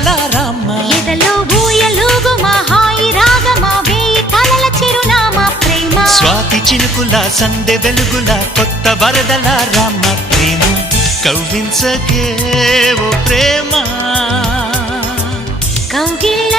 వరదల రామ ఎదలో ఊయలుగు మా హాయి రాగమా వేయి కలల చిరునామా ప్రేమ స్వాతి చినుకుల సందె వెలుగుల కొత్త వరదల రామ ప్రేమ కవ్వించకే ఓ ప్రేమ కౌగిళ్ళ